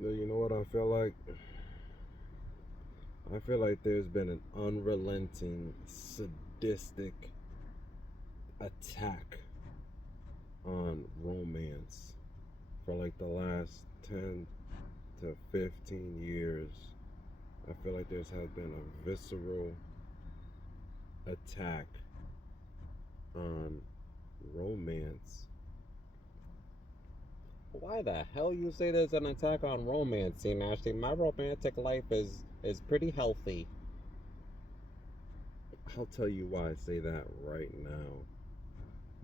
You know what I feel like? I feel like there's been an unrelenting, sadistic attack on romance for like the last 10 to 15 years. I feel like there's has been a visceral attack on romance. Why the hell you say there's an attack on romance, see, Ashley? My romantic life is pretty healthy. I'll tell you why I say that right now.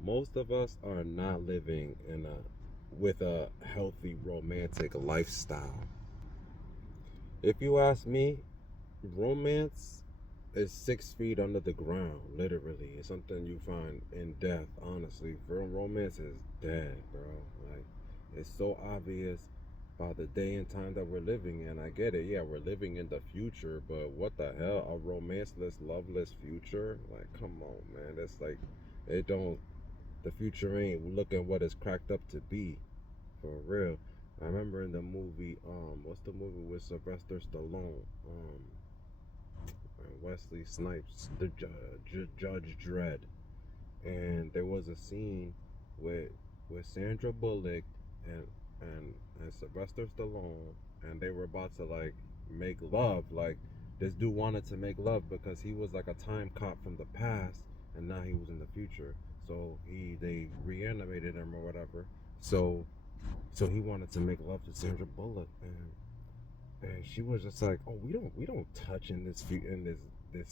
Most of us are not living in a with a healthy romantic lifestyle. If you ask me, romance is 6 feet under the ground, literally. It's something you find in death, honestly. Romance is dead, bro. Like, it's so obvious by the day and time that we're living in. I get it, yeah, we're living in the future, but what the hell? A romanceless, loveless future? Like, come on, man. That's like, it don't, the future ain't looking what it's cracked up to be, for real. I remember in the movie, what's the movie with Sylvester Stallone? Wesley Snipes, the Judge Dredd, and there was a scene with Sandra Bullock and and Sylvester Stallone, and they were about to like make love. Like this dude wanted to make love because he was like a time cop from the past, and now he was in the future. So they reanimated him or whatever. So he wanted to make love to Sandra Bullock, and she was just like, "Oh, we don't touch in this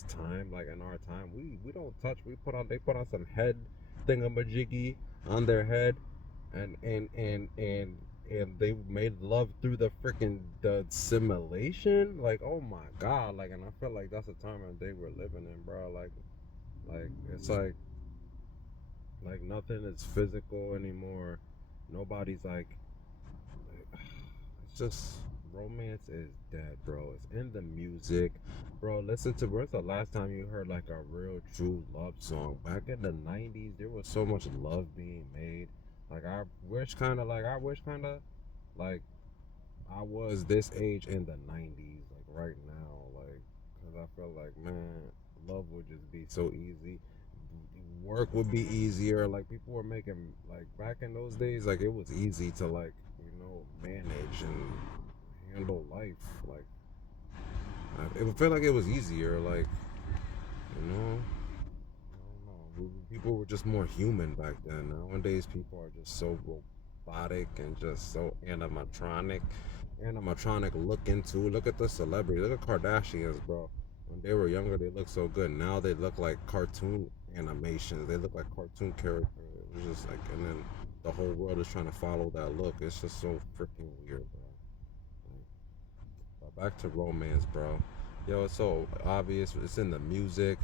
time, like in our time. We don't touch. They put on some head thingamajiggy on their head, and they made love through the freaking the simulation. Like, oh my god, like, and I feel like that's the time and day we're living in, bro. Like it's like nothing is physical anymore. Nobody's like it's just romance is dead, bro. It's in the music, bro. Listen to when's the last time you heard like a real true love song? Back in the '90s, there was so much love being made. Like I wish kind of like I was this age in the '90s, like right now, like because I feel like man, love would just be so easy. Work would be easier. Like people were making like back in those days, like it was easy to like manage and handle life. Like it would feel like it was easier. Like I don't know. People were just more human back then. Nowadays, people are just so robotic and just so animatronic. Animatronic looking too. Look at the celebrities. Look at Kardashians, bro. When they were younger, they looked so good. Now they look like cartoon animations. They look like cartoon characters. It's just like, and then the whole world is trying to follow that look. It's just so freaking weird, bro. But back to romance, bro. Yo, it's so obvious. It's in the music.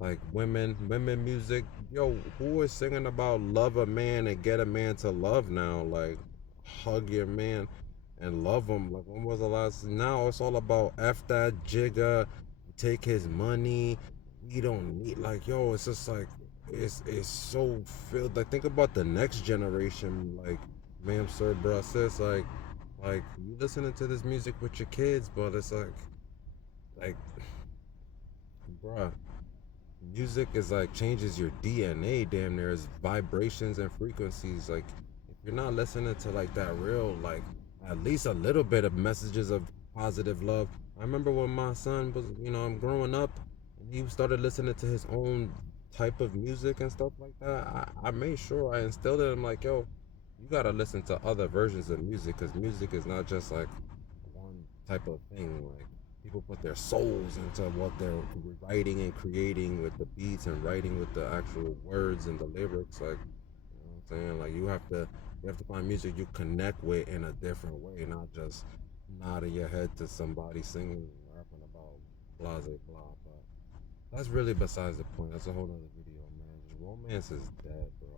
Like women music. Yo, who is singing about love a man and get a man to love now? Like, hug your man and love him. Like, when was the last? Now it's all about F that jigger, take his money. We don't need, like, yo, it's just like, it's so filled. Like, think about the next generation. Like, ma'am, sir, bruh, sis. Like you listening to this music with your kids, but it's like, bruh, music is like changes your DNA damn near. It's vibrations and frequencies. Like if you're not listening to like that real, like at least a little bit of messages of positive love. I remember when my son was, I'm growing up and he started listening to his own type of music and stuff like that. I made sure I instilled in him like, yo, you gotta listen to other versions of music because music is not just like one type of thing. Like people put their souls into what they're writing and creating with the beats and writing with the actual words and the lyrics. Like what I'm saying, like you have to find music you connect with in a different way, not just nodding your head to somebody singing and rapping about blah blah blah. But that's really besides the point. That's a whole other video, man. Just romance is dead, bro.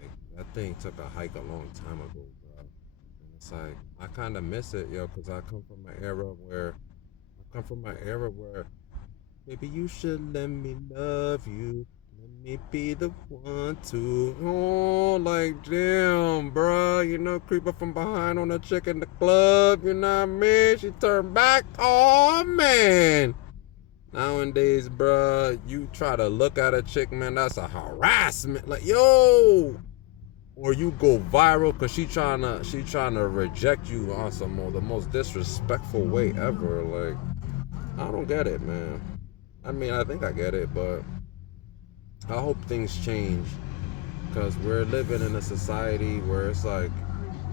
Like that thing took a hike a long time ago, bro. And it's like I kind of miss it, yo, because I come from an era where maybe you should let me love you. Let me be the one to, oh, like, damn, bruh, you know, creep up from behind on a chick in the club, you know what I mean? She turned back, oh, man. Nowadays, bruh, you try to look at a chick, man, that's a harassment. Like, yo, or you go viral because she trying to reject you on some of the most disrespectful way ever. Like, I don't get it, man. I mean, I think I get it, but I hope things change because we're living in a society where it's like,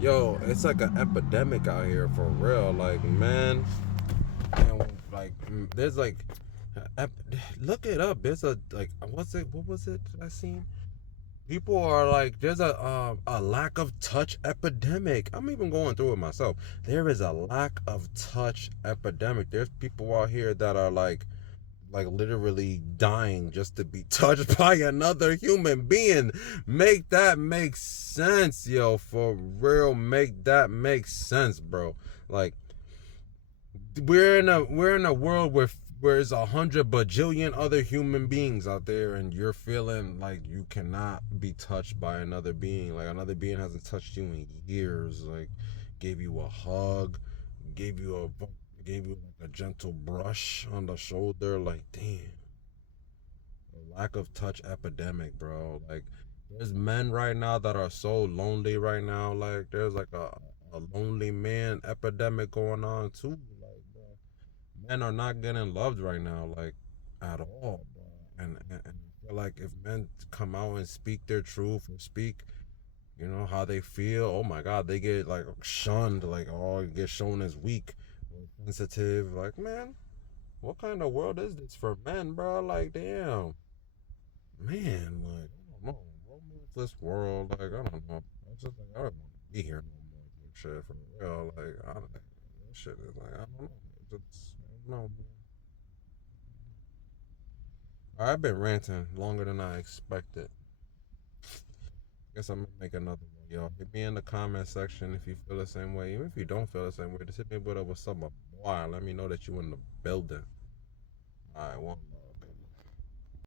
yo, it's like an epidemic out here for real. Like, man, and like, there's like, ep- look it up. There's a like, what's it? What was it that I seen? People are like, there's a lack of touch epidemic. I'm even going through it myself. There is a lack of touch epidemic. There's people out here that are like literally dying just to be touched by another human being. Make that make sense, yo, for real. Make that make sense, bro. Like, we're in a world where there's 100 bajillion other human beings out there, and you're feeling like you cannot be touched by another being. Like, another being hasn't touched you in years. Like, gave you a hug, gave you like a gentle brush on the shoulder. Like, damn, a lack of touch epidemic, bro. Like, there's men right now that are so lonely right now. Like, there's like a lonely man epidemic going on too. Like, bro, men are not getting loved right now, like, at all, bro. And I feel like if men come out and speak their truth or speak, how they feel, oh my God, they get like shunned, like, oh, get shown as weak or sensitive. Like, man, what kind of world is this for men, bro? Like, damn, man, like, I don't know, romanceless world, like, I don't know. It's just like I don't want to be here no more. Like, shit, for real, like, I don't, that shit is like, I don't know. Just, I don't know, man. I've been ranting longer than I expected. Guess I'm gonna make another one, y'all. Hit me in the comment section if you feel the same way. Even if you don't feel the same way, just hit me with a what's up, boy. Let me know that you in the building. All right, one.